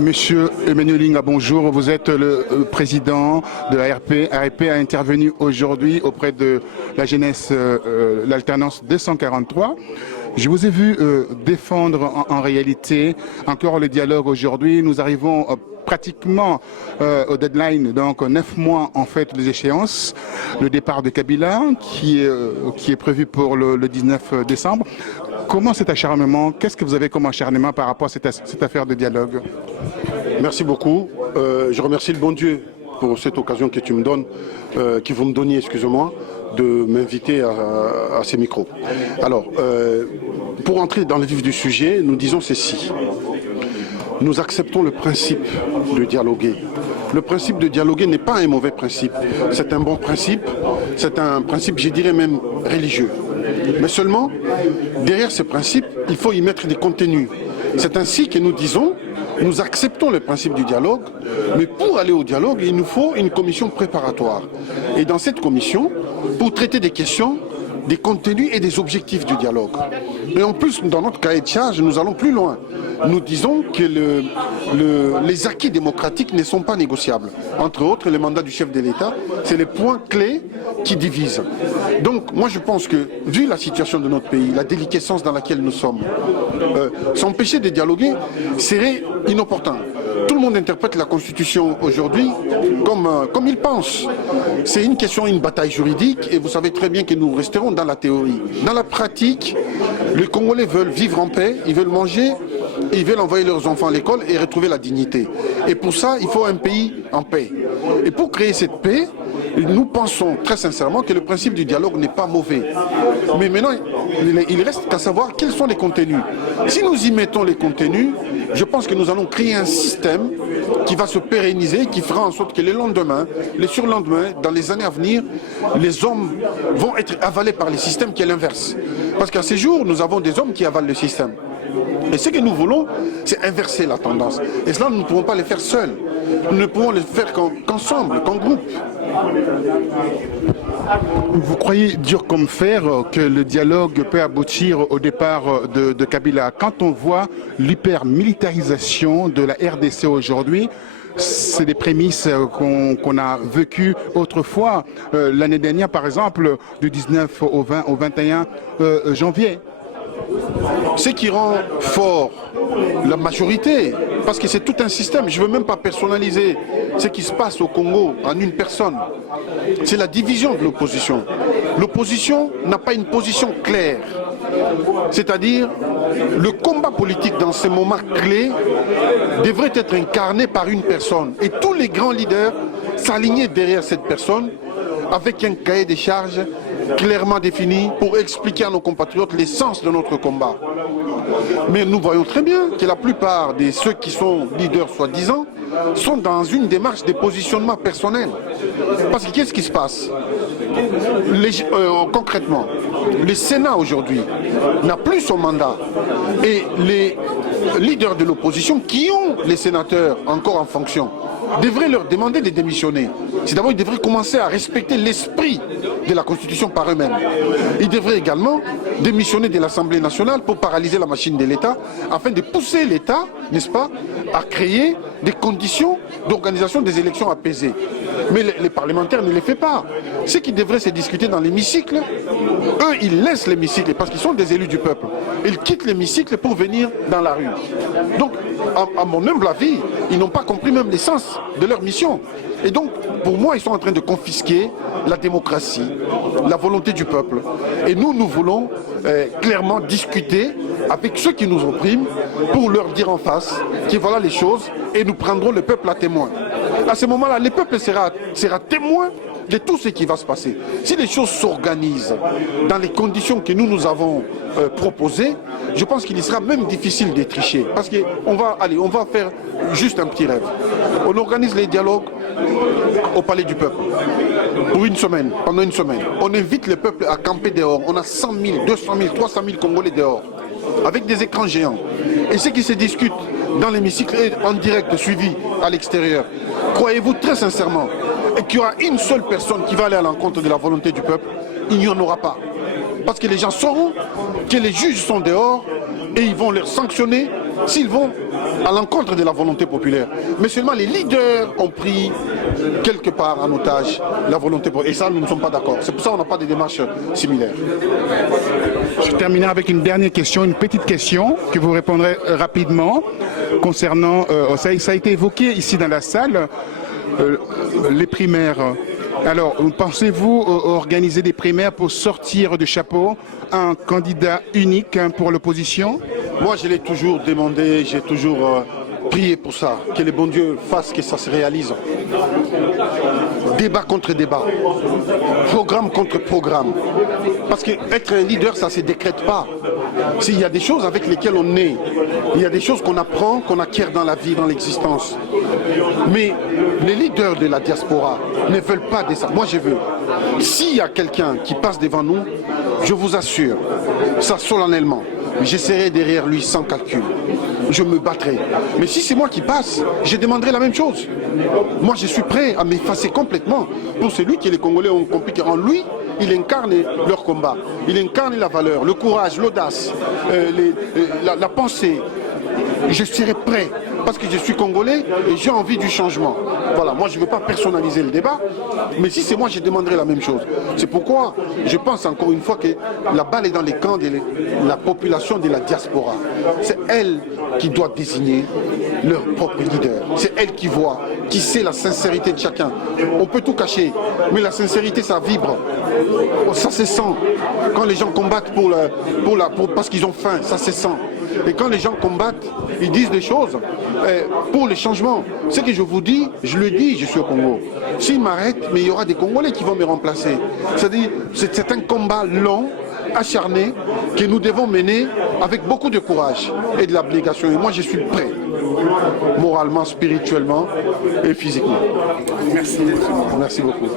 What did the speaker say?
Monsieur Emmanuel Linga, bonjour. Vous êtes le président de l'ARP. ARP a intervenu aujourd'hui auprès de la jeunesse, l'alternance 243. Je vous ai vu défendre en réalité encore le dialogue aujourd'hui. Nous arrivons pratiquement au deadline, donc 9 mois en fait des échéances. Le départ de Kabila qui est prévu pour le 19 décembre. Comment cet acharnement, qu'est-ce que vous avez comme acharnement par rapport à cette affaire de dialogue? Merci beaucoup. Je remercie le bon Dieu pour cette occasion que tu me donnes, que vous me donniez, excusez-moi, de m'inviter à ces micros. Alors, pour entrer dans le vif du sujet, nous disons ceci. Nous acceptons le principe de dialoguer. Le principe de dialoguer n'est pas un mauvais principe. C'est un bon principe. C'est un principe, je dirais même, religieux. Mais seulement, derrière ce principe, il faut y mettre des contenus. C'est ainsi que nous disons, nous acceptons le principe du dialogue, mais pour aller au dialogue, il nous faut une commission préparatoire. Et dans cette commission, pour traiter des questions, des contenus et des objectifs du dialogue. Et en plus, dans notre cahier de charge, nous allons plus loin. Nous disons que les acquis démocratiques ne sont pas négociables. Entre autres, le mandat du chef de l'État, c'est les points clés qui divisent. Donc, moi, je pense que, vu la situation de notre pays, la déliquescence dans laquelle nous sommes, s'empêcher de dialoguer serait inopportun. Tout le monde interprète la Constitution aujourd'hui comme il pense. C'est une question, une bataille juridique, et vous savez très bien que nous resterons dans la théorie. Dans la pratique, les Congolais veulent vivre en paix, ils veulent manger, ils veulent envoyer leurs enfants à l'école et retrouver la dignité. Et pour ça, il faut un pays en paix. Et pour créer cette paix, nous pensons très sincèrement que le principe du dialogue n'est pas mauvais. Mais maintenant, il reste qu'à savoir quels sont les contenus. Si nous y mettons les contenus, je pense que nous allons créer un système qui va se pérenniser, qui fera en sorte que le lendemain, le surlendemain, dans les années à venir, les hommes vont être avalés par le système qui est l'inverse. Parce qu'à ces jours, nous avons des hommes qui avalent le système. Et ce que nous voulons, c'est inverser la tendance. Et cela, nous ne pouvons pas le faire seuls. Nous ne pouvons le faire qu'ensemble, qu'en groupe. Vous croyez dur comme fer que le dialogue peut aboutir au départ de Kabila? Quand on voit l'hypermilitarisation de la RDC aujourd'hui, c'est des prémices qu'on a vécues autrefois, l'année dernière par exemple, du 19 au 20 au 21 janvier. Ce qui rend fort la majorité, parce que c'est tout un système, je ne veux même pas personnaliser ce qui se passe au Congo en une personne, c'est la division de l'opposition. L'opposition n'a pas une position claire, c'est-à-dire le combat politique dans ces moments clés devrait être incarné par une personne et tous les grands leaders s'aligner derrière cette personne avec un cahier des charges clairement défini pour expliquer à nos compatriotes l'essence de notre combat. Mais nous voyons très bien que la plupart de ceux qui sont leaders soi-disant sont dans une démarche de positionnement personnel. Parce que qu'est-ce qui se passe concrètement? Le Sénat aujourd'hui n'a plus son mandat et les leaders de l'opposition qui ont les sénateurs encore en fonction devraient leur demander de démissionner. C'est d'abord, ils devraient commencer à respecter l'esprit de la Constitution par eux-mêmes. Ils devraient également démissionner de l'Assemblée nationale pour paralyser la machine de l'État, afin de pousser l'État, n'est-ce pas, à créer des conditions d'organisation des élections apaisées. Mais les parlementaires ne les font pas. Ce qui devrait se discuter dans l'hémicycle, eux, ils laissent l'hémicycle parce qu'ils sont des élus du peuple. Ils quittent l'hémicycle pour venir dans la rue. Donc, à mon humble avis, ils n'ont pas compris même l'essence de leur mission. Et donc, pour moi, ils sont en train de confisquer la démocratie, la volonté du peuple. Et nous, nous voulons clairement discuter avec ceux qui nous oppriment pour leur dire en face que voilà les choses et nous prendrons le peuple à témoin. À ce moment-là, le peuple sera témoin de tout ce qui va se passer. Si les choses s'organisent dans les conditions que nous avons proposées, je pense qu'il sera même difficile de tricher. Parce qu'on va faire juste un petit rêve. On organise les dialogues au Palais du Peuple pour une semaine, pendant une semaine. On invite le peuple à camper dehors. On a 100 000, 200 000, 300 000 Congolais dehors, avec des écrans géants. Et ce qui se discute dans l'hémicycle est en direct suivi à l'extérieur. Croyez-vous très sincèrement qu'il y aura une seule personne qui va aller à l'encontre de la volonté du peuple? Il n'y en aura pas. Parce que les gens sauront que les juges sont dehors et ils vont les sanctionner s'ils vont à l'encontre de la volonté populaire. Mais seulement les leaders ont pris quelque part en otage la volonté populaire. Et ça, nous ne sommes pas d'accord. C'est pour ça qu'on n'a pas de démarches similaires. Je terminerai avec une dernière question, une petite question que vous répondrez rapidement concernant, ça a été évoqué ici dans la salle, les primaires. Alors, pensez-vous organiser des primaires pour sortir du chapeau un candidat unique pour l'opposition? Moi, je l'ai toujours demandé, j'ai toujours prié pour ça, que le bon Dieu fasse que ça se réalise. Débat contre débat, programme contre programme. Parce qu'être un leader, ça ne se décrète pas. S'il y a des choses avec lesquelles on est, il y a des choses qu'on apprend, qu'on acquiert dans la vie, dans l'existence. Mais les leaders de la diaspora ne veulent pas de ça. Moi, je veux. S'il y a quelqu'un qui passe devant nous, je vous assure, ça solennellement, je serai derrière lui sans calcul. Je me battrai. Mais si c'est moi qui passe, je demanderai la même chose. Moi, je suis prêt à m'effacer complètement pour celui que les Congolais ont compris en lui. Il incarne leur combat, il incarne la valeur, le courage, l'audace, la pensée. Je serai prêt parce que je suis Congolais et j'ai envie du changement. Voilà, moi je ne veux pas personnaliser le débat, mais si c'est moi, je demanderai la même chose. C'est pourquoi je pense encore une fois que la balle est dans les camps de la population de la diaspora. C'est elle qui doit désigner leur propre leader. C'est elle qui voit, qui sait la sincérité de chacun. On peut tout cacher, mais la sincérité, ça vibre. Ça se sent. Quand les gens combattent parce qu'ils ont faim, ça se sent. Et quand les gens combattent, ils disent des choses pour le changement. Ce que je vous dis, je le dis, je suis au Congo. S'ils m'arrêtent, mais il y aura des Congolais qui vont me remplacer. C'est-à-dire, c'est un combat long, acharné, que nous devons mener avec beaucoup de courage et de l'abnégation. Et moi, je suis prêt, moralement, spirituellement et physiquement. Merci. Merci beaucoup.